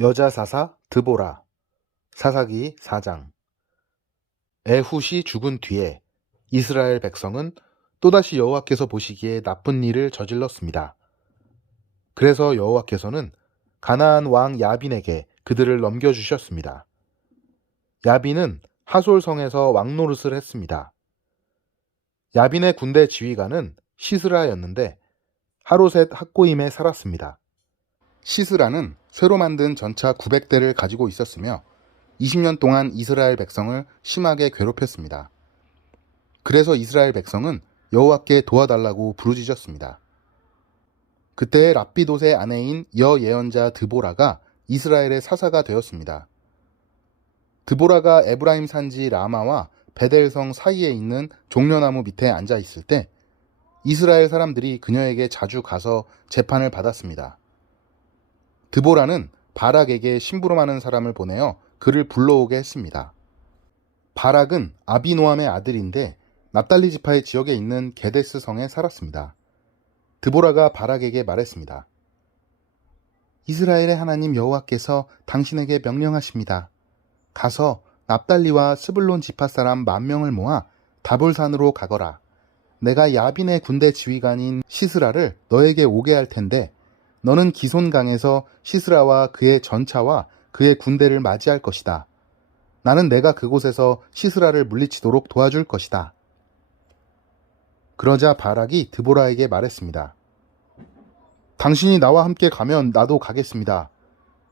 여자 사사 드보라. 사사기 4장. 에훗이 죽은 뒤에 이스라엘 백성은 또다시 여호와께서 보시기에 나쁜 일을 저질렀습니다. 그래서 여호와께서는 가나안 왕 야빈에게 그들을 넘겨주셨습니다. 야빈은 하솔 성에서 왕노릇을 했습니다. 야빈의 군대 지휘관은 시스라였는데 하로셋 학고임에 살았습니다. 시스라는 새로 만든 전차 900대를 가지고 있었으며 20년 동안 이스라엘 백성을 심하게 괴롭혔습니다. 그래서 이스라엘 백성은 여호와께 도와달라고 부르짖었습니다. 그때 랍비돗의 아내인 여예언자 드보라가 이스라엘의 사사가 되었습니다. 드보라가 에브라임 산지 라마와 베델성 사이에 있는 종려나무 밑에 앉아 있을 때 이스라엘 사람들이 그녀에게 자주 가서 재판을 받았습니다. 드보라는 바락에게 심부름하는 사람을 보내어 그를 불러오게 했습니다. 바락은 아비노함의 아들인데 납달리 지파의 지역에 있는 게데스 성에 살았습니다. 드보라가 바락에게 말했습니다. 이스라엘의 하나님 여호와께서 당신에게 명령하십니다. 가서 납달리와 스불론 지파 사람 10,000명을 모아 다볼산으로 가거라. 내가 야빈의 군대 지휘관인 시스라를 너에게 오게 할 텐데 너는 기손강에서 시스라와 그의 전차와 그의 군대를 맞이할 것이다. 나는 내가 그곳에서 시스라를 물리치도록 도와줄 것이다. 그러자 바락이 드보라에게 말했습니다. 당신이 나와 함께 가면 나도 가겠습니다.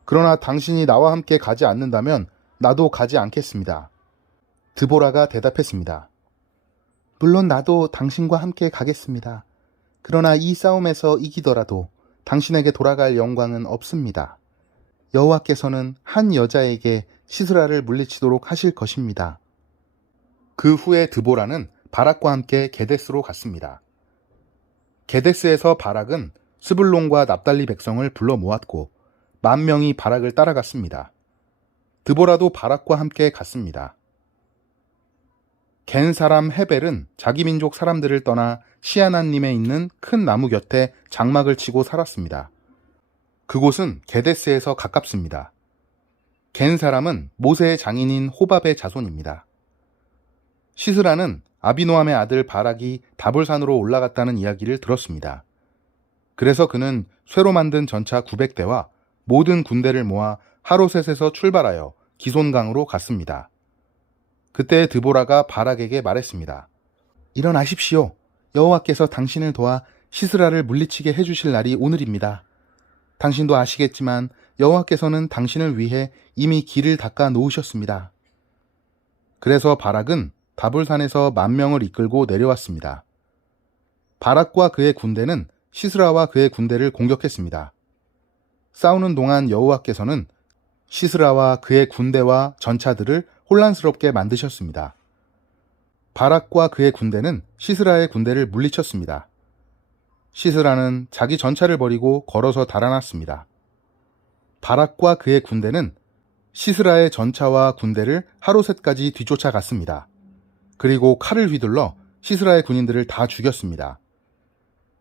그러나 당신이 나와 함께 가지 않는다면 나도 가지 않겠습니다. 드보라가 대답했습니다. 물론 나도 당신과 함께 가겠습니다. 그러나 이 싸움에서 이기더라도 당신에게 돌아갈 영광은 없습니다. 여호와께서는 한 여자에게 시스라를 물리치도록 하실 것입니다. 그 후에 드보라는 바락과 함께 게데스로 갔습니다. 게데스에서 바락은 스불론과 납달리 백성을 불러 모았고 10,000명이 바락을 따라갔습니다. 드보라도 바락과 함께 갔습니다. 겐 사람 헤벨은 자기 민족 사람들을 떠나 시아나님에 있는 큰 나무 곁에 장막을 치고 살았습니다. 그곳은 게데스에서 가깝습니다. 겐 사람은 모세의 장인인 호밥의 자손입니다. 시스라는 아비노함의 아들 바락이 다볼산으로 올라갔다는 이야기를 들었습니다. 그래서 그는 쇠로 만든 전차 900대와 모든 군대를 모아 하로셋에서 출발하여 기손강으로 갔습니다. 그때 드보라가 바락에게 말했습니다. 일어나십시오. 여호와께서 당신을 도와 시스라를 물리치게 해주실 날이 오늘입니다. 당신도 아시겠지만 여호와께서는 당신을 위해 이미 길을 닦아 놓으셨습니다. 그래서 바락은 다볼산에서 10,000명을 이끌고 내려왔습니다. 바락과 그의 군대는 시스라와 그의 군대를 공격했습니다. 싸우는 동안 여호와께서는 시스라와 그의 군대와 전차들을 혼란스럽게 만드셨습니다. 바락과 그의 군대는 시스라의 군대를 물리쳤습니다. 시스라는 자기 전차를 버리고 걸어서 달아났습니다. 바락과 그의 군대는 시스라의 전차와 군대를 하로셋까지 뒤쫓아갔습니다. 그리고 칼을 휘둘러 시스라의 군인들을 다 죽였습니다.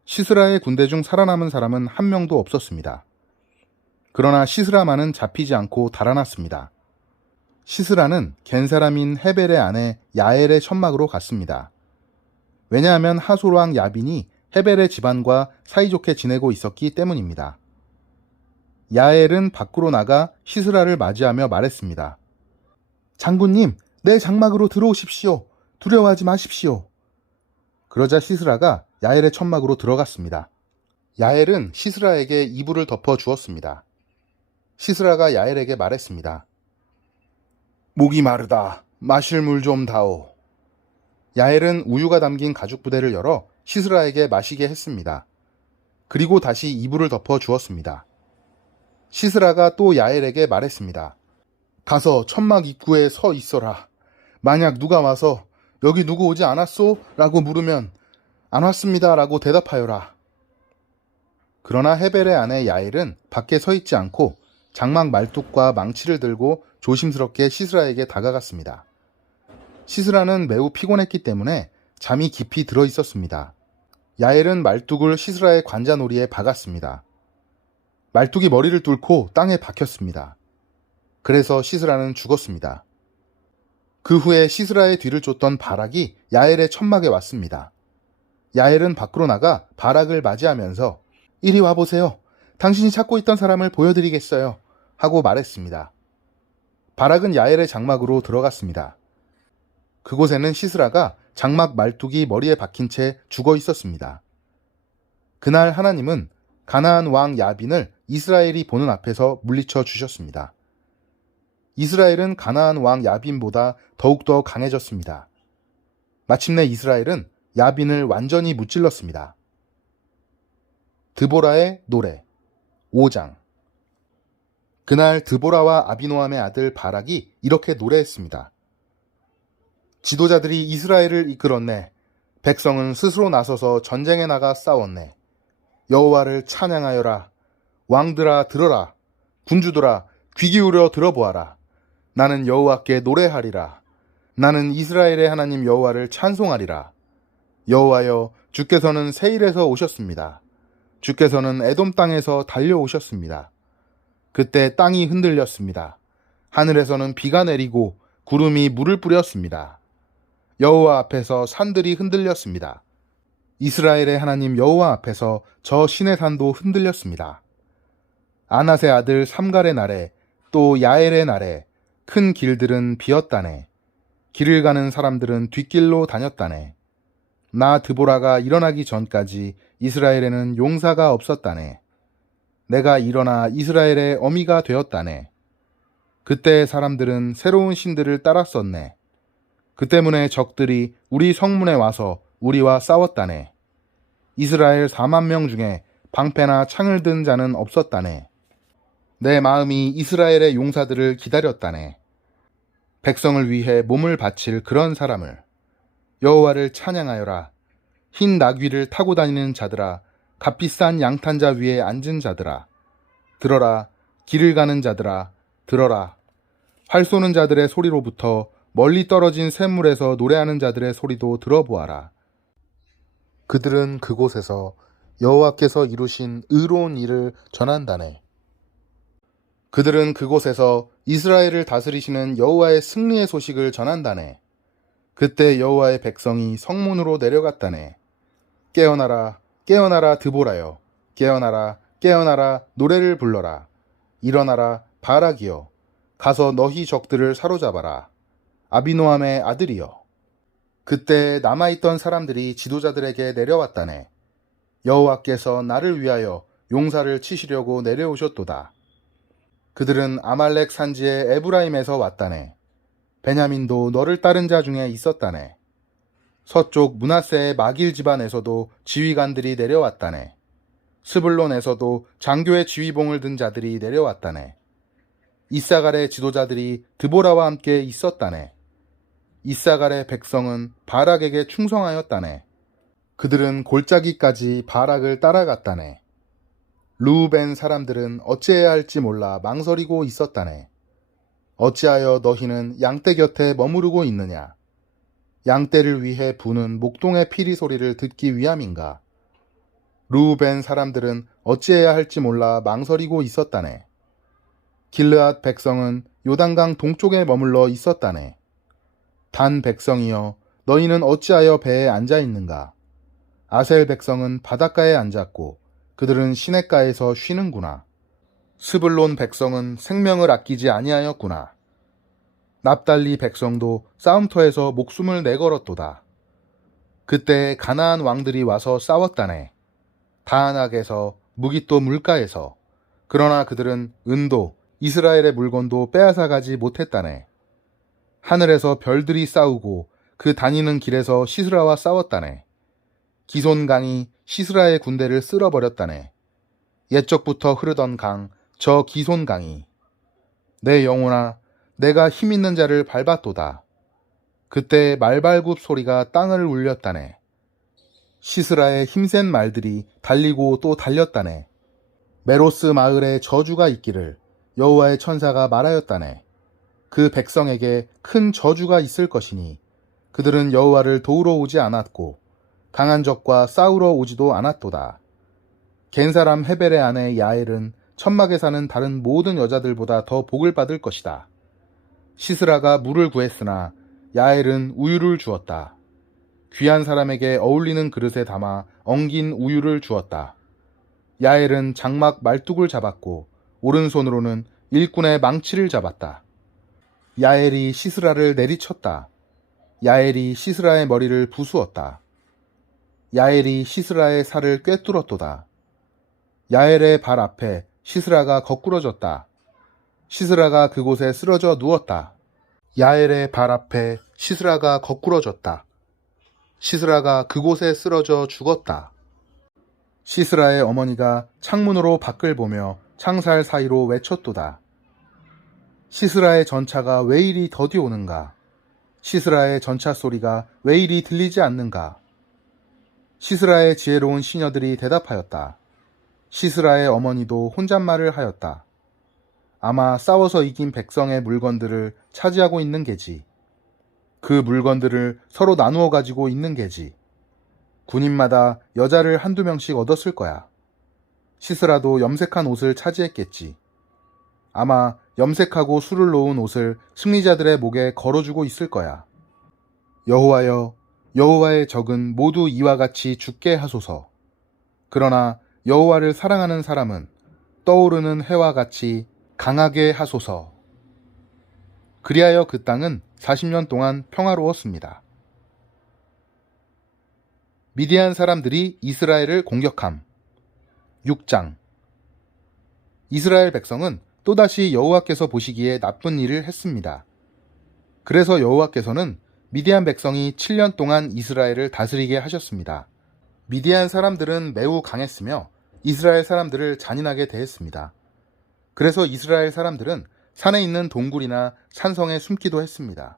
시스라의 군대 중 살아남은 사람은 한 명도 없었습니다. 그러나 시스라만은 잡히지 않고 달아났습니다. 시스라는 겐 사람인 헤벨의 아내 야엘의 천막으로 갔습니다. 왜냐하면 하솔 왕 야빈이 헤벨의 집안과 사이좋게 지내고 있었기 때문입니다. 야엘은 밖으로 나가 시스라를 맞이하며 말했습니다. 장군님, 내 장막으로 들어오십시오. 두려워하지 마십시오. 그러자 시스라가 야엘의 천막으로 들어갔습니다. 야엘은 시스라에게 이불을 덮어 주었습니다. 시스라가 야엘에게 말했습니다. 목이 마르다. 마실 물 좀 다오. 야엘은 우유가 담긴 가죽 부대를 열어 시스라에게 마시게 했습니다. 그리고 다시 이불을 덮어 주었습니다. 시스라가 또 야엘에게 말했습니다. 가서 천막 입구에 서 있어라. 만약 누가 와서 여기 누구 오지 않았소? 라고 물으면 안 왔습니다. 라고 대답하여라. 그러나 헤벨의 아내 야엘은 밖에 서 있지 않고 장막 말뚝과 망치를 들고 조심스럽게 시스라에게 다가갔습니다. 시스라는 매우 피곤했기 때문에 잠이 깊이 들어 있었습니다. 야엘은 말뚝을 시스라의 관자놀이에 박았습니다. 말뚝이 머리를 뚫고 땅에 박혔습니다. 그래서 시스라는 죽었습니다. 그 후에 시스라의 뒤를 쫓던 바락이 야엘의 천막에 왔습니다. 야엘은 밖으로 나가 바락을 맞이하면서 이리 와보세요. 당신이 찾고 있던 사람을 보여드리겠어요. 하고 말했습니다. 바락은 야엘의 장막으로 들어갔습니다. 그곳에는 시스라가 장막 말뚝이 머리에 박힌 채 죽어 있었습니다. 그날 하나님은 가나안 왕 야빈을 이스라엘이 보는 앞에서 물리쳐 주셨습니다. 이스라엘은 가나안 왕 야빈보다 더욱더 강해졌습니다. 마침내 이스라엘은 야빈을 완전히 무찔렀습니다. 드보라의 노래 5장. 그날 드보라와 아비노함의 아들 바락이 이렇게 노래했습니다. 지도자들이 이스라엘을 이끌었네. 백성은 스스로 나서서 전쟁에 나가 싸웠네. 여호와를 찬양하여라. 왕들아 들어라. 군주들아 귀 기울여 들어보아라. 나는 여호와께 노래하리라. 나는 이스라엘의 하나님 여호와를 찬송하리라. 여호와여, 주께서는 세일에서 오셨습니다. 주께서는 에돔 땅에서 달려오셨습니다. 그때 땅이 흔들렸습니다. 하늘에서는 비가 내리고 구름이 물을 뿌렸습니다. 여호와 앞에서 산들이 흔들렸습니다. 이스라엘의 하나님 여호와 앞에서 저 시내산도 흔들렸습니다. 아낫의 아들 삼갈의 날에 또 야엘의 날에 큰 길들은 비었다네. 길을 가는 사람들은 뒷길로 다녔다네. 나 드보라가 일어나기 전까지 이스라엘에는 용사가 없었다네. 내가 일어나 이스라엘의 어미가 되었다네. 그때 사람들은 새로운 신들을 따랐었네. 그 때문에 적들이 우리 성문에 와서 우리와 싸웠다네. 이스라엘 4만 명 중에 방패나 창을 든 자는 없었다네. 내 마음이 이스라엘의 용사들을 기다렸다네. 백성을 위해 몸을 바칠 그런 사람을. 여호와를 찬양하여라. 흰 나귀를 타고 다니는 자들아, 값비싼 양탄자 위에 앉은 자들아. 들어라. 길을 가는 자들아, 들어라. 활 쏘는 자들의 소리로부터 멀리 떨어진 샘물에서 노래하는 자들의 소리도 들어보아라. 그들은 그곳에서 여호와께서 이루신 의로운 일을 전한다네. 그들은 그곳에서 이스라엘을 다스리시는 여호와의 승리의 소식을 전한다네. 그때 여호와의 백성이 성문으로 내려갔다네. 깨어나라, 깨어나라 드보라여. 깨어나라, 깨어나라 노래를 불러라. 일어나라 바락이여. 가서 너희 적들을 사로잡아라. 아비노함의 아들이여. 그때 남아있던 사람들이 지도자들에게 내려왔다네. 여호와께서 나를 위하여 용사를 치시려고 내려오셨도다. 그들은 아말렉 산지의 에브라임에서 왔다네. 베냐민도 너를 따른 자 중에 있었다네. 서쪽 므낫세의 마길 집안에서도 지휘관들이 내려왔다네. 스불론에서도 장교의 지휘봉을 든 자들이 내려왔다네. 이사갈의 지도자들이 드보라와 함께 있었다네. 이사갈의 백성은 바락에게 충성하였다네. 그들은 골짜기까지 바락을 따라갔다네. 르우벤 사람들은 어찌해야 할지 몰라 망설이고 있었다네. 어찌하여 너희는 양떼 곁에 머무르고 있느냐? 양떼를 위해 부는 목동의 피리 소리를 듣기 위함인가? 르우벤 사람들은 어찌해야 할지 몰라 망설이고 있었다네. 길르앗 백성은 요단강 동쪽에 머물러 있었다네. 단 백성이여, 너희는 어찌하여 배에 앉아 있는가? 아셀 백성은 바닷가에 앉았고 그들은 시냇가에서 쉬는구나. 스불론 백성은 생명을 아끼지 아니하였구나. 납달리 백성도 싸움터에서 목숨을 내걸었도다. 그때 가나안 왕들이 와서 싸웠다네. 다안악에서 무깃도 물가에서. 그러나 그들은 은도 이스라엘의 물건도 빼앗아가지 못했다네. 하늘에서 별들이 싸우고 그 다니는 길에서 시스라와 싸웠다네. 기손강이 시스라의 군대를 쓸어버렸다네. 옛적부터 흐르던 강, 저 기손강이. 내 영혼아, 내가 힘있는 자를 밟았도다. 그때 말발굽 소리가 땅을 울렸다네. 시스라의 힘센 말들이 달리고 또 달렸다네. 메로스 마을에 저주가 있기를 여호와의 천사가 말하였다네. 그 백성에게 큰 저주가 있을 것이니 그들은 여호와를 도우러 오지 않았고 강한 적과 싸우러 오지도 않았도다. 겐사람 헤벨의 아내 야엘은 천막에 사는 다른 모든 여자들보다 더 복을 받을 것이다. 시스라가 물을 구했으나 야엘은 우유를 주었다. 귀한 사람에게 어울리는 그릇에 담아 엉긴 우유를 주었다. 야엘은 장막 말뚝을 잡았고 오른손으로는 일꾼의 망치를 잡았다. 야엘이 시스라를 내리쳤다. 야엘이 시스라의 머리를 부수었다. 야엘이 시스라의 살을 꿰뚫었도다. 야엘의 발 앞에 시스라가 거꾸러졌다. 시스라가 그곳에 쓰러져 누웠다. 야엘의 발 앞에 시스라가 거꾸러졌다. 시스라가 그곳에 쓰러져 죽었다. 시스라의 어머니가 창문으로 밖을 보며 창살 사이로 외쳤도다. 시스라의 전차가 왜 이리 더디 오는가? 시스라의 전차 소리가 왜 이리 들리지 않는가? 시스라의 지혜로운 시녀들이 대답하였다. 시스라의 어머니도 혼잣말을 하였다. 아마 싸워서 이긴 백성의 물건들을 차지하고 있는 게지. 그 물건들을 서로 나누어 가지고 있는 게지. 군인마다 여자를 한두 명씩 얻었을 거야. 시스라도 염색한 옷을 차지했겠지. 아마 염색하고 술을 놓은 옷을 승리자들의 목에 걸어주고 있을 거야. 여호와여, 여호와의 적은 모두 이와 같이 죽게 하소서. 그러나 여호와를 사랑하는 사람은 떠오르는 해와 같이 강하게 하소서. 그리하여 그 땅은 40년 동안 평화로웠습니다. 미디안 사람들이 이스라엘을 공격함. 6장. 이스라엘 백성은 또다시 여호와께서 보시기에 나쁜 일을 했습니다. 그래서 여호와께서는 미디안 백성이 7년 동안 이스라엘을 다스리게 하셨습니다. 미디안 사람들은 매우 강했으며 이스라엘 사람들을 잔인하게 대했습니다. 그래서 이스라엘 사람들은 산에 있는 동굴이나 산성에 숨기도 했습니다.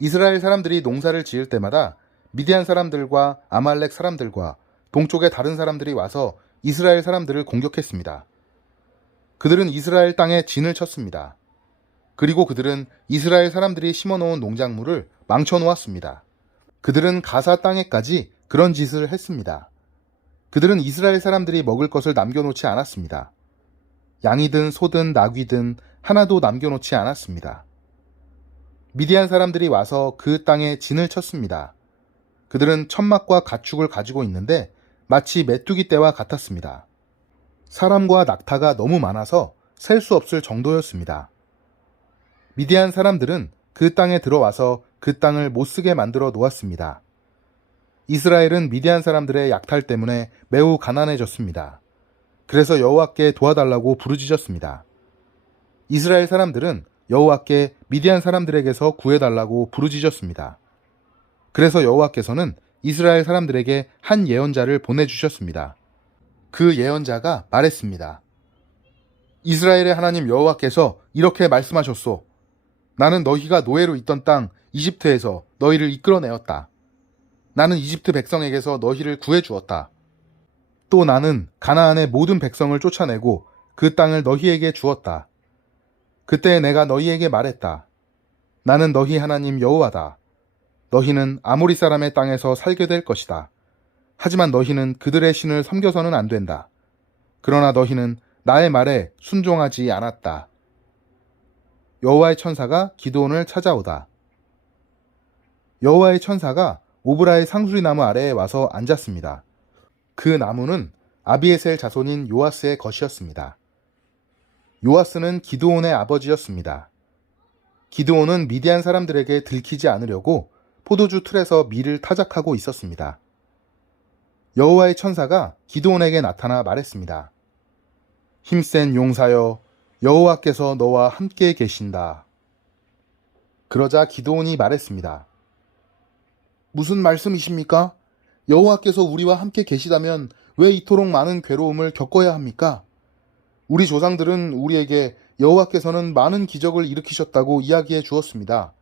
이스라엘 사람들이 농사를 지을 때마다 미디안 사람들과 아말렉 사람들과 동쪽의 다른 사람들이 와서 이스라엘 사람들을 공격했습니다. 그들은 이스라엘 땅에 진을 쳤습니다. 그리고 그들은 이스라엘 사람들이 심어놓은 농작물을 망쳐놓았습니다. 그들은 가사 땅에까지 그런 짓을 했습니다. 그들은 이스라엘 사람들이 먹을 것을 남겨놓지 않았습니다. 양이든 소든 나귀든 하나도 남겨놓지 않았습니다. 미디안 사람들이 와서 그 땅에 진을 쳤습니다. 그들은 천막과 가축을 가지고 있는데 마치 메뚜기 떼와 같았습니다. 사람과 낙타가 너무 많아서 셀 수 없을 정도였습니다. 미디안 사람들은 그 땅에 들어와서 그 땅을 못쓰게 만들어 놓았습니다. 이스라엘은 미디안 사람들의 약탈 때문에 매우 가난해졌습니다. 그래서 여호와께 도와달라고 부르짖었습니다. 이스라엘 사람들은 여호와께 미디안 사람들에게서 구해달라고 부르짖었습니다. 그래서 여호와께서는 이스라엘 사람들에게 한 예언자를 보내주셨습니다. 그 예언자가 말했습니다. 이스라엘의 하나님 여호와께서 이렇게 말씀하셨소. 나는 너희가 노예로 있던 땅 이집트에서 너희를 이끌어내었다. 나는 이집트 백성에게서 너희를 구해주었다. 또 나는 가나안의 모든 백성을 쫓아내고 그 땅을 너희에게 주었다. 그때 내가 너희에게 말했다. 나는 너희 하나님 여호와다. 너희는 아모리 사람의 땅에서 살게 될 것이다. 하지만 너희는 그들의 신을 섬겨서는 안 된다. 그러나 너희는 나의 말에 순종하지 않았다. 여호와의 천사가 기드온을 찾아오다. 여호와의 천사가 오브라의 상수리 나무 아래에 와서 앉았습니다. 그 나무는 아비에셀 자손인 요아스의 것이었습니다. 요아스는 기드온의 아버지였습니다. 기드온은 미디안 사람들에게 들키지 않으려고 포도주 틀에서 밀을 타작하고 있었습니다. 여호와의 천사가 기드온에게 나타나 말했습니다. 힘센 용사여, 여호와께서 너와 함께 계신다. 그러자 기드온이 말했습니다. 무슨 말씀이십니까? 여호와께서 우리와 함께 계시다면 왜 이토록 많은 괴로움을 겪어야 합니까? 우리 조상들은 우리에게 여호와께서는 많은 기적을 일으키셨다고 이야기해 주었습니다.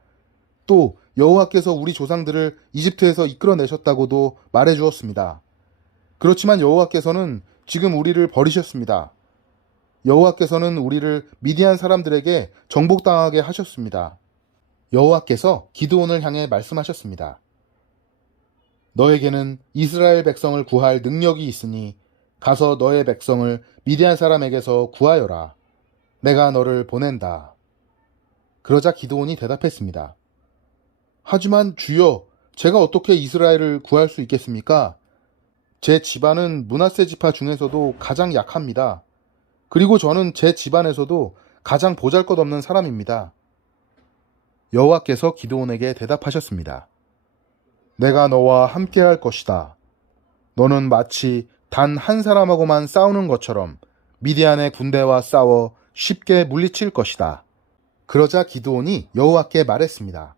또 여호와께서 우리 조상들을 이집트에서 이끌어내셨다고도 말해 주었습니다. 그렇지만 여호와께서는 지금 우리를 버리셨습니다. 여호와께서는 우리를 미디안 사람들에게 정복당하게 하셨습니다. 여호와께서 기드온을 향해 말씀하셨습니다. 너에게는 이스라엘 백성을 구할 능력이 있으니 가서 너의 백성을 미디안 사람에게서 구하여라. 내가 너를 보낸다. 그러자 기드온이 대답했습니다. 하지만 주여, 제가 어떻게 이스라엘을 구할 수 있겠습니까? 제 집안은 므낫세 지파 중에서도 가장 약합니다. 그리고 저는 제 집안에서도 가장 보잘것없는 사람입니다. 여호와께서 기드온에게 대답하셨습니다. 내가 너와 함께할 것이다. 너는 마치 단 한 사람하고만 싸우는 것처럼 미디안의 군대와 싸워 쉽게 물리칠 것이다. 그러자 기드온이 여호와께 말했습니다.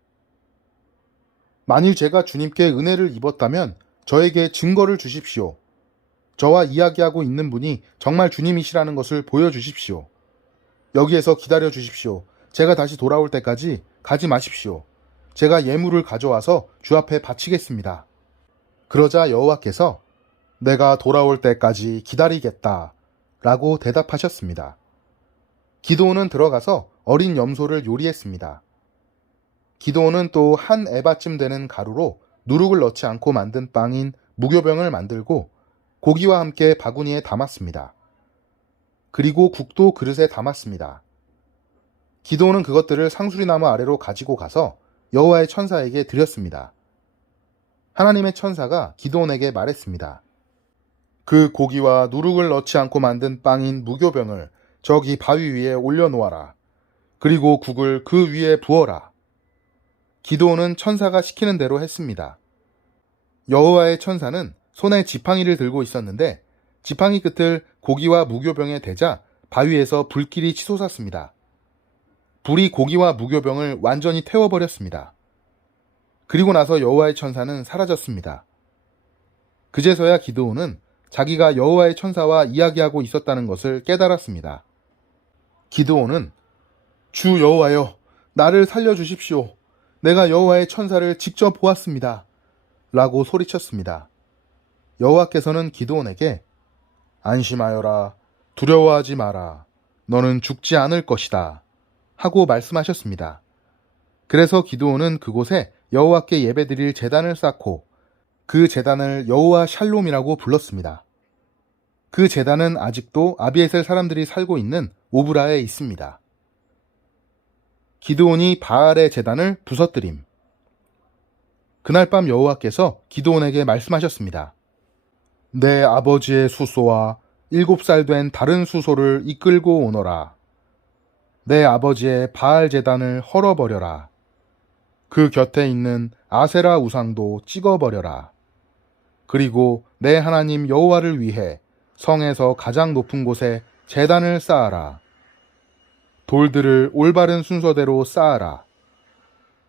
만일 제가 주님께 은혜를 입었다면 저에게 증거를 주십시오. 저와 이야기하고 있는 분이 정말 주님이시라는 것을 보여주십시오. 여기에서 기다려 주십시오. 제가 다시 돌아올 때까지 가지 마십시오. 제가 예물을 가져와서 주 앞에 바치겠습니다. 그러자 여호와께서 내가 돌아올 때까지 기다리겠다 라고 대답하셨습니다. 기드온은 들어가서 어린 염소를 요리했습니다. 기드온은 또 한 에바쯤 되는 가루로 누룩을 넣지 않고 만든 빵인 무교병을 만들고 고기와 함께 바구니에 담았습니다. 그리고 국도 그릇에 담았습니다. 기드온은 그것들을 상수리나무 아래로 가지고 가서 여호와의 천사에게 드렸습니다. 하나님의 천사가 기드온에게 말했습니다. 그 고기와 누룩을 넣지 않고 만든 빵인 무교병을 저기 바위 위에 올려놓아라. 그리고 국을 그 위에 부어라. 기드온은 천사가 시키는 대로 했습니다. 여호와의 천사는 손에 지팡이를 들고 있었는데 지팡이 끝을 고기와 무교병에 대자 바위에서 불길이 치솟았습니다. 불이 고기와 무교병을 완전히 태워버렸습니다. 그리고 나서 여호와의 천사는 사라졌습니다. 그제서야 기드온은 자기가 여호와의 천사와 이야기하고 있었다는 것을 깨달았습니다. 기드온은 주 여호와여, 나를 살려주십시오. 내가 여호와의 천사를 직접 보았습니다. 라고 소리쳤습니다. 여호와께서는 기드온에게 안심하여라. 두려워하지 마라. 너는 죽지 않을 것이다. 하고 말씀하셨습니다. 그래서 기드온은 그곳에 여호와께 예배드릴 제단을 쌓고 그 제단을 여호와 샬롬이라고 불렀습니다. 그 제단은 아직도 아비에셀 사람들이 살고 있는 오브라에 있습니다. 기드온이 바알의 제단을 부서뜨림. 그날 밤 여호와께서 기드온에게 말씀하셨습니다. 내 아버지의 수소와 7살 된 다른 수소를 이끌고 오너라. 내 아버지의 바알 제단을 헐어버려라. 그 곁에 있는 아세라 우상도 찍어버려라. 그리고 내 하나님 여호와를 위해 성에서 가장 높은 곳에 제단을 쌓아라. 돌들을 올바른 순서대로 쌓아라.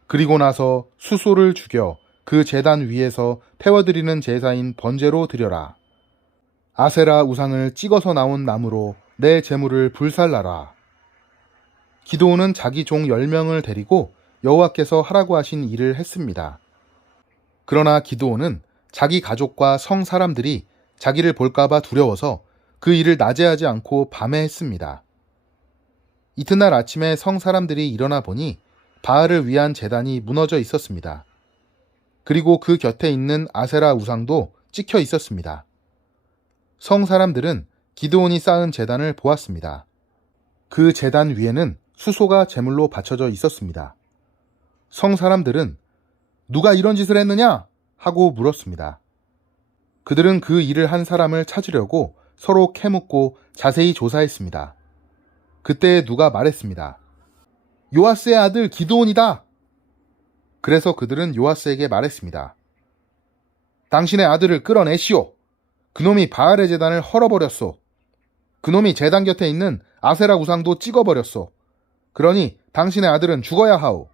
그리고 나서 수소를 죽여 그 제단 위에서 태워드리는 제사인 번제로 드려라. 아세라 우상을 찍어서 나온 나무로 내 제물을 불살라라. 기드온은 자기 종 10명을 데리고 여호와께서 하라고 하신 일을 했습니다. 그러나 기드온은 자기 가족과 성 사람들이 자기를 볼까봐 두려워서 그 일을 낮에 하지 않고 밤에 했습니다. 이튿날 아침에 성 사람들이 일어나 보니 바알을 위한 제단이 무너져 있었습니다. 그리고 그 곁에 있는 아세라 우상도 찍혀 있었습니다. 성 사람들은 기드온이 쌓은 제단을 보았습니다. 그 제단 위에는 수소가 제물로 받쳐져 있었습니다. 성 사람들은 누가 이런 짓을 했느냐? 하고 물었습니다. 그들은 그 일을 한 사람을 찾으려고 서로 캐묻고 자세히 조사했습니다. 그때 누가 말했습니다. 요아스의 아들 기드온이다. 그래서 그들은 요아스에게 말했습니다. 당신의 아들을 끌어내시오. 그놈이 바알의 제단을 헐어버렸소. 그놈이 제단 곁에 있는 아세라 우상도 찍어버렸소. 그러니 당신의 아들은 죽어야 하오.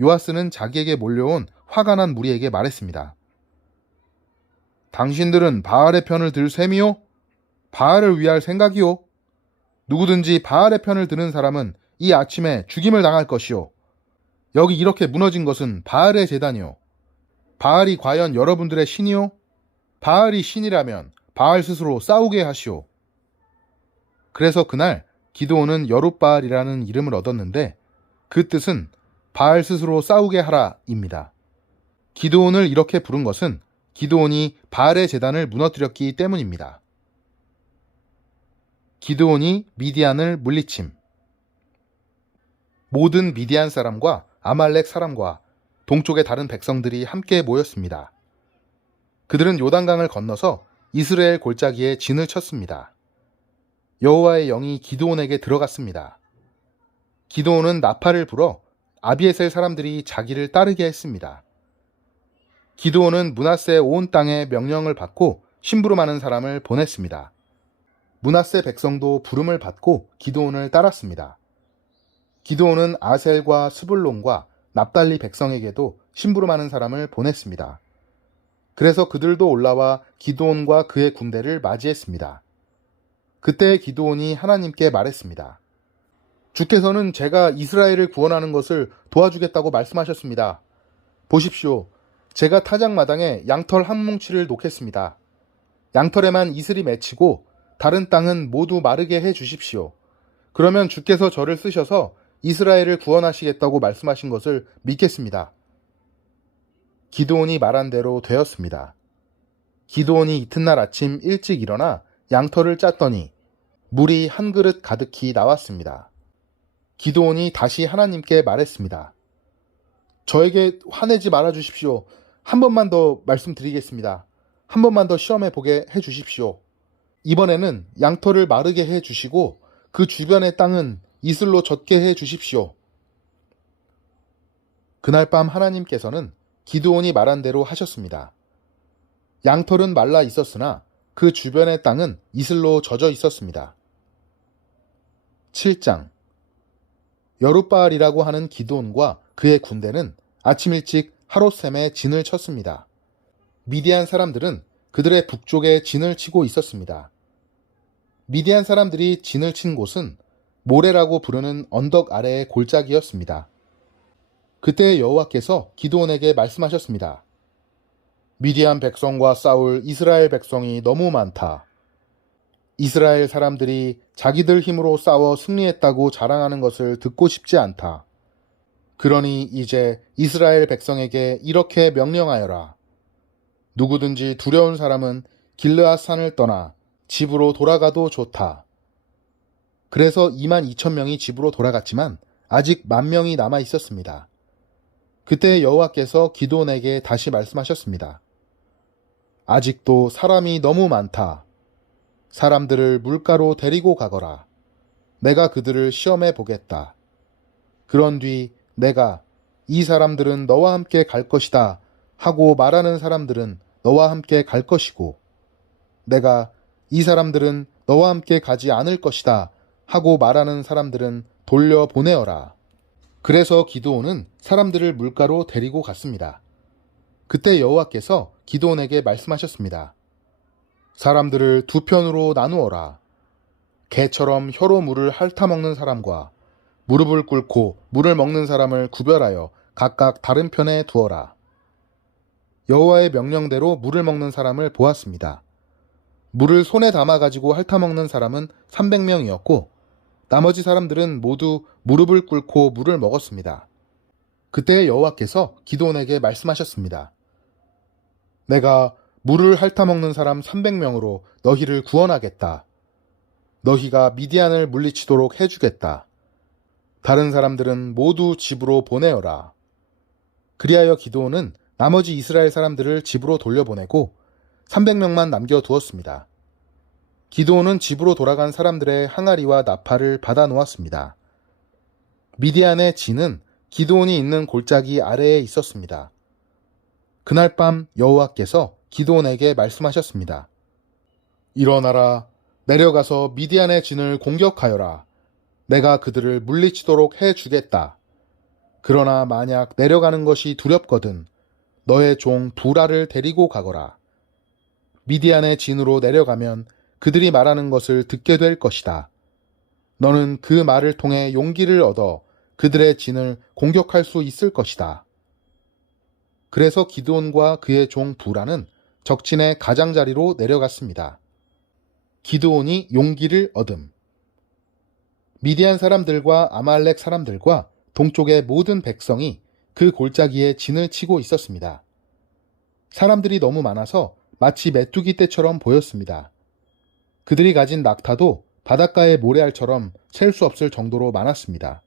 요아스는 자기에게 몰려온 화가 난 무리에게 말했습니다. 당신들은 바알의 편을 들 셈이요? 바알을 위할 생각이요? 누구든지 바알의 편을 드는 사람은 이 아침에 죽임을 당할 것이요. 여기 이렇게 무너진 것은 바알의 제단이요. 바알이 과연 여러분들의 신이요? 바알이 신이라면 바알 스스로 싸우게 하시오. 그래서 그날 기드온은 여룻바알이라는 이름을 얻었는데 그 뜻은 바알 스스로 싸우게 하라 입니다. 기드온을 이렇게 부른 것은 기드온이 바알의 제단을 무너뜨렸기 때문입니다. 기드온이 미디안을 물리침. 모든 미디안 사람과 아말렉 사람과 동쪽의 다른 백성들이 함께 모였습니다. 그들은 요단강을 건너서 이스라엘 골짜기에 진을 쳤습니다. 여호와의 영이 기드온에게 들어갔습니다. 기드온은 나팔을 불어 아비에셀 사람들이 자기를 따르게 했습니다. 기드온은 므낫세 온 땅에 명령을 받고 심부름하는 사람을 보냈습니다. 므낫세 백성도 부름을 받고 기드온을 따랐습니다. 기드온은 아셀과 스불론과 납달리 백성에게도 심부름하는 사람을 보냈습니다. 그래서 그들도 올라와 기드온과 그의 군대를 맞이했습니다. 그때 기드온이 하나님께 말했습니다. 주께서는 제가 이스라엘을 구원하는 것을 도와주겠다고 말씀하셨습니다. 보십시오. 제가 타작마당에 양털 한 뭉치를 놓겠습니다. 양털에만 이슬이 맺히고 다른 땅은 모두 마르게 해 주십시오. 그러면 주께서 저를 쓰셔서 이스라엘을 구원하시겠다고 말씀하신 것을 믿겠습니다. 기드온이 말한 대로 되었습니다. 기드온이 이튿날 아침 일찍 일어나 양털을 짰더니 물이 한 그릇 가득히 나왔습니다. 기드온이 다시 하나님께 말했습니다. 저에게 화내지 말아 주십시오. 한 번만 더 말씀드리겠습니다. 한 번만 더 시험해 보게 해 주십시오. 이번에는 양털을 마르게 해 주시고 그 주변의 땅은 이슬로 젖게 해 주십시오. 그날 밤 하나님께서는 기드온이 말한 대로 하셨습니다. 양털은 말라 있었으나 그 주변의 땅은 이슬로 젖어 있었습니다. 7장. 여룻바알이라고 하는 기드온과 그의 군대는 아침 일찍 하롯셈에 진을 쳤습니다. 미디안 사람들은 그들의 북쪽에 진을 치고 있었습니다. 미디안 사람들이 진을 친 곳은 모레라고 부르는 언덕 아래의 골짜기였습니다. 그때 여호와께서 기드온에게 말씀하셨습니다. 미디안 백성과 싸울 이스라엘 백성이 너무 많다. 이스라엘 사람들이 자기들 힘으로 싸워 승리했다고 자랑하는 것을 듣고 싶지 않다. 그러니 이제 이스라엘 백성에게 이렇게 명령하여라. 누구든지 두려운 사람은 길르앗 산을 떠나 집으로 돌아가도 좋다. 그래서 22,000명이 집으로 돌아갔지만 아직 10,000명이 남아 있었습니다. 그때 여호와께서 기드온에게 다시 말씀하셨습니다. 아직도 사람이 너무 많다. 사람들을 물가로 데리고 가거라. 내가 그들을 시험해 보겠다. 그런 뒤 내가 이 사람들은 너와 함께 갈 것이다 하고 말하는 사람들은 너와 함께 갈 것이고 내가 이 사람들은 너와 함께 가지 않을 것이다 하고 말하는 사람들은 돌려보내어라. 그래서 기드온은 사람들을 물가로 데리고 갔습니다. 그때 여호와께서 기드온에게 말씀하셨습니다. 사람들을 두 편으로 나누어라. 개처럼 혀로 물을 핥아먹는 사람과 무릎을 꿇고 물을 먹는 사람을 구별하여 각각 다른 편에 두어라. 여호와의 명령대로 물을 먹는 사람을 보았습니다. 물을 손에 담아가지고 핥아먹는 사람은 300명이었고 나머지 사람들은 모두 무릎을 꿇고 물을 먹었습니다. 그때 여호와께서 기드온에게 말씀하셨습니다. 내가 물을 핥아먹는 사람 300명으로 너희를 구원하겠다. 너희가 미디안을 물리치도록 해주겠다. 다른 사람들은 모두 집으로 보내어라. 그리하여 기드온은 나머지 이스라엘 사람들을 집으로 돌려보내고 300명만 남겨두었습니다. 기드온은 집으로 돌아간 사람들의 항아리와 나팔을 받아 놓았습니다. 미디안의 진은 기드온이 있는 골짜기 아래에 있었습니다. 그날 밤 여호와께서 기드온에게 말씀하셨습니다. 일어나라. 내려가서 미디안의 진을 공격하여라. 내가 그들을 물리치도록 해주겠다. 그러나 만약 내려가는 것이 두렵거든 너의 종 부라를 데리고 가거라. 미디안의 진으로 내려가면 그들이 말하는 것을 듣게 될 것이다. 너는 그 말을 통해 용기를 얻어 그들의 진을 공격할 수 있을 것이다. 그래서 기드온과 그의 종 부라는 적진의 가장자리로 내려갔습니다. 기드온이 용기를 얻음. 미디안 사람들과 아말렉 사람들과 동쪽의 모든 백성이 그 골짜기에 진을 치고 있었습니다. 사람들이 너무 많아서 마치 메뚜기 떼처럼 보였습니다. 그들이 가진 낙타도 바닷가의 모래알처럼 셀 수 없을 정도로 많았습니다.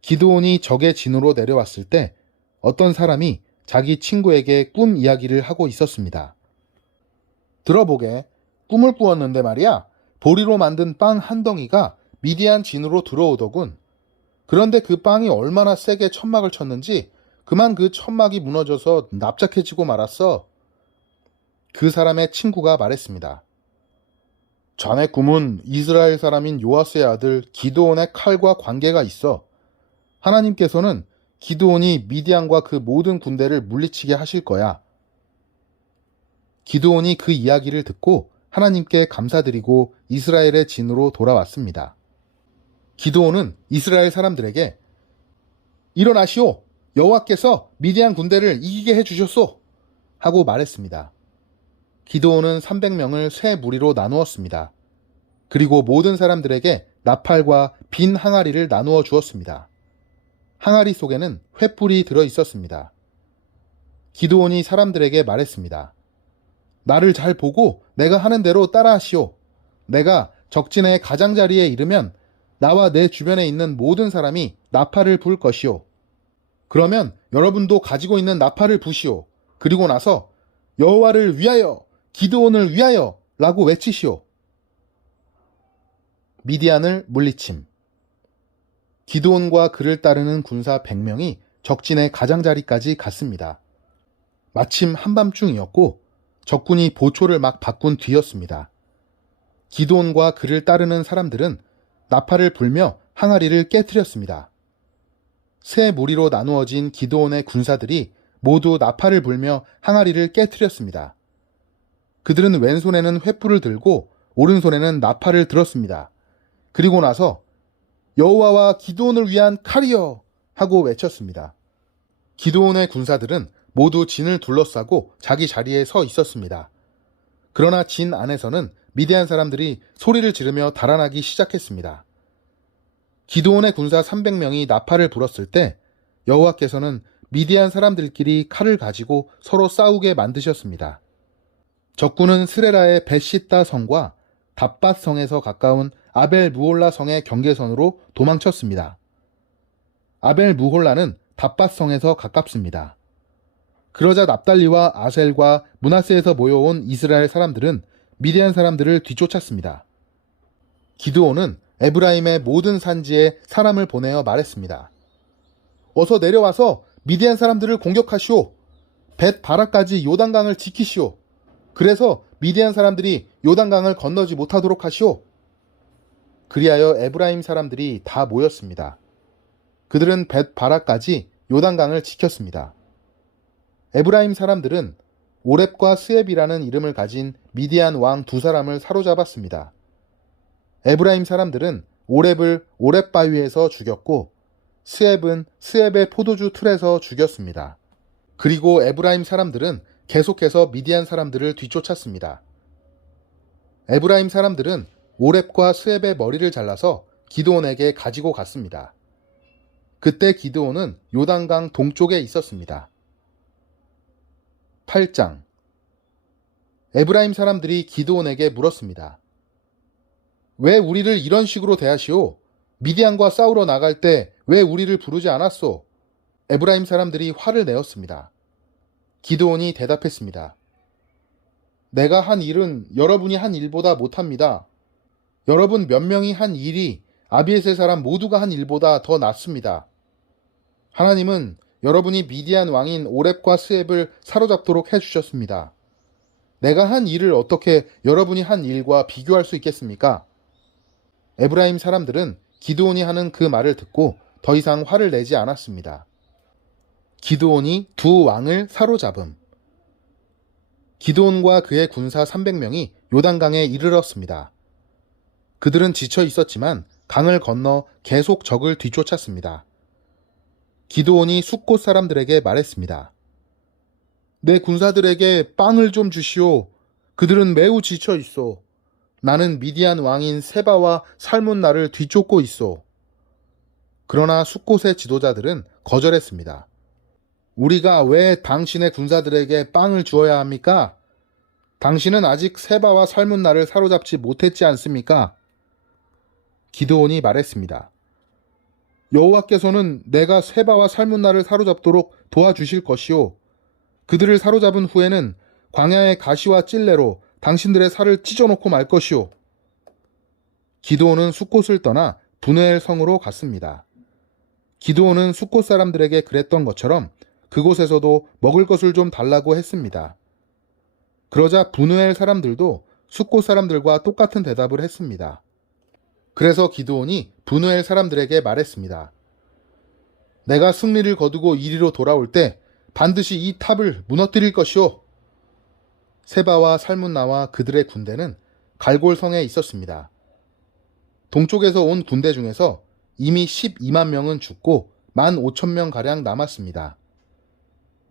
기드온이 적의 진으로 내려왔을 때 어떤 사람이 자기 친구에게 꿈 이야기를 하고 있었습니다. 들어보게, 꿈을 꾸었는데 말이야, 보리로 만든 빵 한 덩이가 미디안 진으로 들어오더군. 그런데 그 빵이 얼마나 세게 천막을 쳤는지 그만 그 천막이 무너져서 납작해지고 말았어. 그 사람의 친구가 말했습니다. 자네 꿈은 이스라엘 사람인 요아스의 아들 기드온의 칼과 관계가 있어. 하나님께서는 기드온이 미디안과 그 모든 군대를 물리치게 하실 거야. 기드온이 그 이야기를 듣고 하나님께 감사드리고 이스라엘의 진으로 돌아왔습니다. 기드온은 이스라엘 사람들에게 일어나시오! 여호와께서 미디안 군대를 이기게 해주셨소! 하고 말했습니다. 기드온은 300명을 세 무리로 나누었습니다. 그리고 모든 사람들에게 나팔과 빈 항아리를 나누어 주었습니다. 항아리 속에는 횃불이 들어 있었습니다. 기드온이 사람들에게 말했습니다. 나를 잘 보고 내가 하는 대로 따라하시오. 내가 적진의 가장자리에 이르면 나와 내 주변에 있는 모든 사람이 나팔을 불 것이오. 그러면 여러분도 가지고 있는 나팔을 부시오. 그리고 나서 여호와를 위하여, 기드온을 위하여 라고 외치시오. 미디안을 물리침. 기드온과 그를 따르는 군사 100명이 적진의 가장자리까지 갔습니다. 마침 한밤중이었고 적군이 보초를 막 바꾼 뒤였습니다. 기드온과 그를 따르는 사람들은 나팔을 불며 항아리를 깨트렸습니다. 세 무리로 나누어진 기드온의 군사들이 모두 나팔을 불며 항아리를 깨트렸습니다. 그들은 왼손에는 횃불을 들고 오른손에는 나팔을 들었습니다. 그리고 나서 여호와와 기드온을 위한 칼이여 하고 외쳤습니다. 기드온의 군사들은 모두 진을 둘러싸고 자기 자리에 서 있었습니다. 그러나 진 안에서는 미디안 사람들이 소리를 지르며 달아나기 시작했습니다. 기드온의 군사 300명이 나팔을 불었을 때 여호와께서는 미디안 사람들끼리 칼을 가지고 서로 싸우게 만드셨습니다. 적군은 스레라의 벳시따 성과 답밧 성에서 가까운 아벨 무홀라 성의 경계선으로 도망쳤습니다. 아벨 무홀라는 답밧 성에서 가깝습니다. 그러자 납달리와 아셀과 므낫세에서 모여온 이스라엘 사람들은 미디안 사람들을 뒤쫓았습니다. 기드온은 에브라임의 모든 산지에 사람을 보내어 말했습니다. 어서 내려와서 미디안 사람들을 공격하시오. 벳 바라까지 요단강을 지키시오. 그래서 미디안 사람들이 요단강을 건너지 못하도록 하시오. 그리하여 에브라임 사람들이 다 모였습니다. 그들은 벳 바라까지 요단강을 지켰습니다. 에브라임 사람들은 오렙과 스앱이라는 이름을 가진 미디안 왕 두 사람을 사로잡았습니다. 에브라임 사람들은 오렙을 오렙 바위에서 죽였고 스앱은 스앱의 포도주 틀에서 죽였습니다. 그리고 에브라임 사람들은 계속해서 미디안 사람들을 뒤쫓았습니다. 에브라임 사람들은 오렙과 스앱의 머리를 잘라서 기드온에게 가지고 갔습니다. 그때 기드온은 요단강 동쪽에 있었습니다. 8장. 에브라임 사람들이 기드온에게 물었습니다. 왜 우리를 이런 식으로 대하시오? 미디안과 싸우러 나갈 때 왜 우리를 부르지 않았소? 에브라임 사람들이 화를 내었습니다. 기드온이 대답했습니다. 내가 한 일은 여러분이 한 일보다 못합니다. 여러분 몇 명이 한 일이 아비에셀 사람 모두가 한 일보다 더 낫습니다. 하나님은 여러분이 미디안 왕인 오렙과 스앱을 사로잡도록 해주셨습니다. 내가 한 일을 어떻게 여러분이 한 일과 비교할 수 있겠습니까? 에브라임 사람들은 기드온이 하는 그 말을 듣고 더 이상 화를 내지 않았습니다. 기드온이 두 왕을 사로잡음. 기드온과 그의 군사 300명이 요단강에 이르렀습니다. 그들은 지쳐 있었지만 강을 건너 계속 적을 뒤쫓았습니다. 기드온이 숫곳 사람들에게 말했습니다. 내 군사들에게 빵을 좀 주시오. 그들은 매우 지쳐 있어. 나는 미디안 왕인 세바와 살문나를 뒤쫓고 있어. 그러나 숫곳의 지도자들은 거절했습니다. 우리가 왜 당신의 군사들에게 빵을 주어야 합니까? 당신은 아직 세바와 살문나를 사로잡지 못했지 않습니까? 기드온이 말했습니다. 여호와께서는 내가 세바와 살문나를 사로잡도록 도와주실 것이요. 그들을 사로잡은 후에는 광야의 가시와 찔레로 당신들의 살을 찢어놓고 말 것이요. 기드온은 숫곳을 떠나 브누엘 성으로 갔습니다. 기드온은 숫곳 사람들에게 그랬던 것처럼 그곳에서도 먹을 것을 좀 달라고 했습니다. 그러자 브누엘 사람들도 숫곳 사람들과 똑같은 대답을 했습니다. 그래서 기드온이 브누엘 사람들에게 말했습니다. 내가 승리를 거두고 이리로 돌아올 때 반드시 이 탑을 무너뜨릴 것이오. 세바와 살문나와 그들의 군대는 갈골성에 있었습니다. 동쪽에서 온 군대 중에서 이미 12만 명은 죽고 15,000명가량 남았습니다.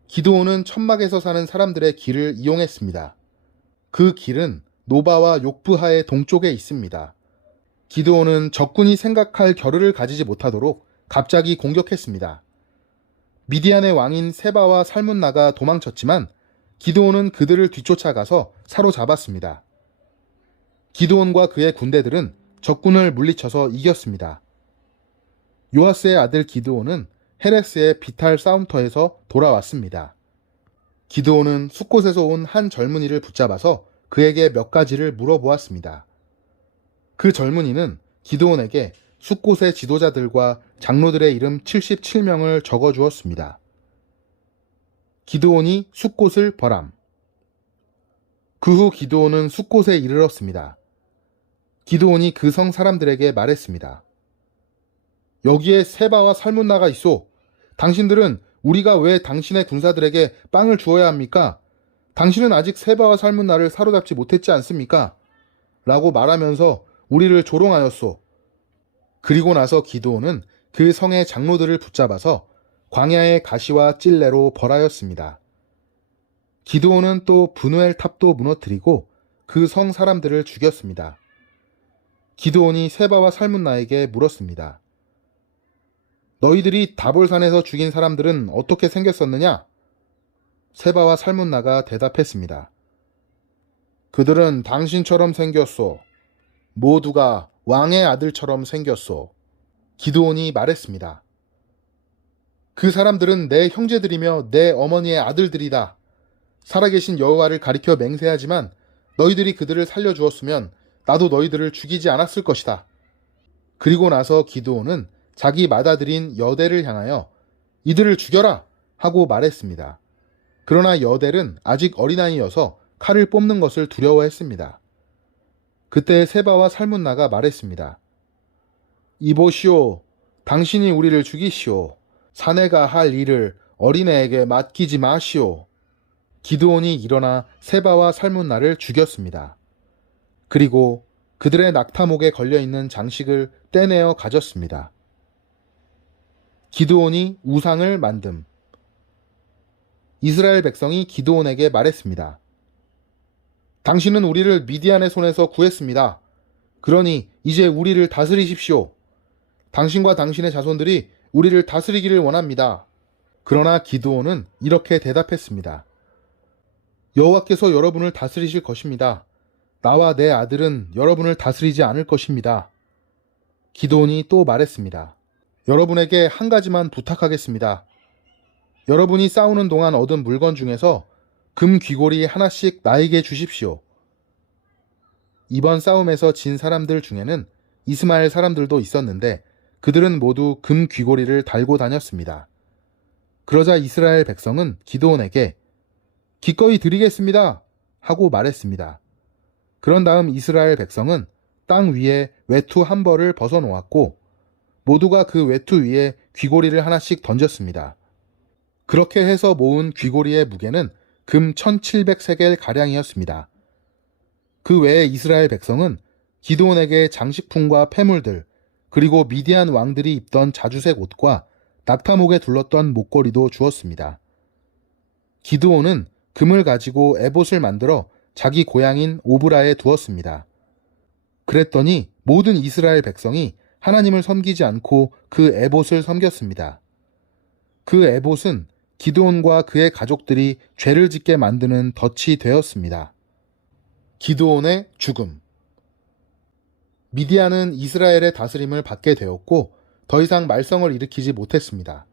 기드온은 천막에서 사는 사람들의 길을 이용했습니다. 그 길은 노바와 욕브하의 동쪽에 있습니다. 기드온은 적군이 생각할 겨를을 가지지 못하도록 갑자기 공격했습니다. 미디안의 왕인 세바와 살문나가 도망쳤지만 기드온은 그들을 뒤쫓아가서 사로잡았습니다. 기드온과 그의 군대들은 적군을 물리쳐서 이겼습니다. 요아스의 아들 기드온은 헤레스의 비탈 싸움터에서 돌아왔습니다. 기드온은 숫곳에서 온 한 젊은이를 붙잡아서 그에게 몇 가지를 물어보았습니다. 그 젊은이는 기드온에게 숫곳의 지도자들과 장로들의 이름 77명을 적어주었습니다. 기드온이 숫곳을 벌함. 그 후 기드온은 숫곳에 이르렀습니다. 기드온이 그 성 사람들에게 말했습니다. 여기에 세바와 살문나가 있소. 당신들은 우리가 왜 당신의 군사들에게 빵을 주어야 합니까? 당신은 아직 세바와 살문나를 사로잡지 못했지 않습니까? 라고 말하면서 우리를 조롱하였소. 그리고 나서 기드온은 그 성의 장로들을 붙잡아서 광야의 가시와 찔레로 벌하였습니다. 기드온은 또 브누엘 탑도 무너뜨리고 그 성 사람들을 죽였습니다. 기드온이 세바와 살문나에게 물었습니다. 너희들이 다볼산에서 죽인 사람들은 어떻게 생겼었느냐? 세바와 살문나가 대답했습니다. 그들은 당신처럼 생겼소. 모두가 왕의 아들처럼 생겼소. 기드온이 말했습니다. 그 사람들은 내 형제들이며 내 어머니의 아들들이다. 살아계신 여호와를 가리켜 맹세하지만 너희들이 그들을 살려주었으면 나도 너희들을 죽이지 않았을 것이다. 그리고 나서 기드온은 자기 맏아들인 여델을 향하여 이들을 죽여라 하고 말했습니다. 그러나 여델은 아직 어린아이여서 칼을 뽑는 것을 두려워했습니다. 그때 세바와 살문나가 말했습니다. 이보시오, 당신이 우리를 죽이시오. 사내가 할 일을 어린애에게 맡기지 마시오. 기드온이 일어나 세바와 살문나를 죽였습니다. 그리고 그들의 낙타목에 걸려있는 장식을 떼내어 가졌습니다. 기드온이 우상을 만듦. 이스라엘 백성이 기드온에게 말했습니다. 당신은 우리를 미디안의 손에서 구했습니다. 그러니 이제 우리를 다스리십시오. 당신과 당신의 자손들이 우리를 다스리기를 원합니다. 그러나 기드온은 이렇게 대답했습니다. 여호와께서 여러분을 다스리실 것입니다. 나와 내 아들은 여러분을 다스리지 않을 것입니다. 기드온이 또 말했습니다. 여러분에게 한 가지만 부탁하겠습니다. 여러분이 싸우는 동안 얻은 물건 중에서 금 귀고리 하나씩 나에게 주십시오. 이번 싸움에서 진 사람들 중에는 이스마엘 사람들도 있었는데 그들은 모두 금 귀고리를 달고 다녔습니다. 그러자 이스라엘 백성은 기드온에게 기꺼이 드리겠습니다 하고 말했습니다. 그런 다음 이스라엘 백성은 땅 위에 외투 한 벌을 벗어놓았고 모두가 그 외투 위에 귀고리를 하나씩 던졌습니다. 그렇게 해서 모은 귀고리의 무게는 금 1700세겔 가량이었습니다. 그 외에 이스라엘 백성은 기드온에게 장식품과 폐물들, 그리고 미디안 왕들이 입던 자주색 옷과 낙타목에 둘렀던 목걸이도 주었습니다. 기드온은 금을 가지고 에봇을 만들어 자기 고향인 오브라에 두었습니다. 그랬더니 모든 이스라엘 백성이 하나님을 섬기지 않고 그 에봇을 섬겼습니다. 그 에봇은 기드온과 그의 가족들이 죄를 짓게 만드는 덫이 되었습니다. 기드온의 죽음. 미디안은 이스라엘의 다스림을 받게 되었고 더 이상 말썽을 일으키지 못했습니다.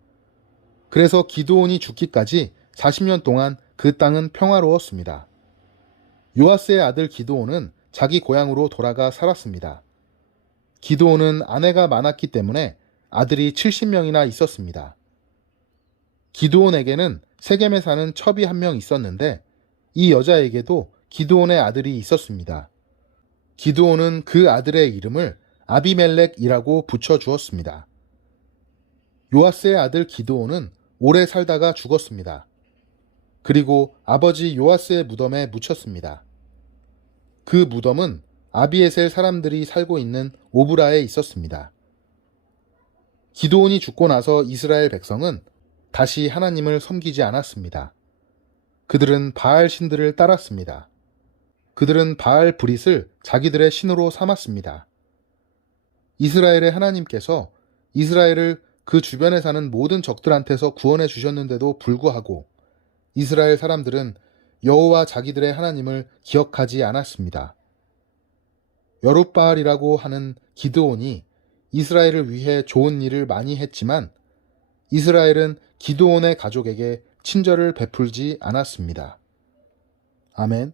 그래서 기드온이 죽기까지 40년 동안 그 땅은 평화로웠습니다. 요아스의 아들 기드온은 자기 고향으로 돌아가 살았습니다. 기드온은 아내가 많았기 때문에 아들이 70명이나 있었습니다. 기드온에게는 세겜에 사는 첩이 한 명 있었는데 이 여자에게도 기드온의 아들이 있었습니다. 기드온은 그 아들의 이름을 아비멜렉이라고 붙여주었습니다. 요아스의 아들 기드온은 오래 살다가 죽었습니다. 그리고 아버지 요아스의 무덤에 묻혔습니다. 그 무덤은 아비에셀 사람들이 살고 있는 오브라에 있었습니다. 기드온이 죽고 나서 이스라엘 백성은 다시 하나님을 섬기지 않았습니다. 그들은 바알 신들을 따랐습니다. 그들은 바알 브릿을 자기들의 신으로 삼았습니다. 이스라엘의 하나님께서 이스라엘을 그 주변에 사는 모든 적들한테서 구원해 주셨는데도 불구하고 이스라엘 사람들은 여호와 자기들의 하나님을 기억하지 않았습니다. 여룻바알이라고 하는 기드온이 이스라엘을 위해 좋은 일을 많이 했지만 이스라엘은 기드온의 가족에게 친절을 베풀지 않았습니다. 아멘.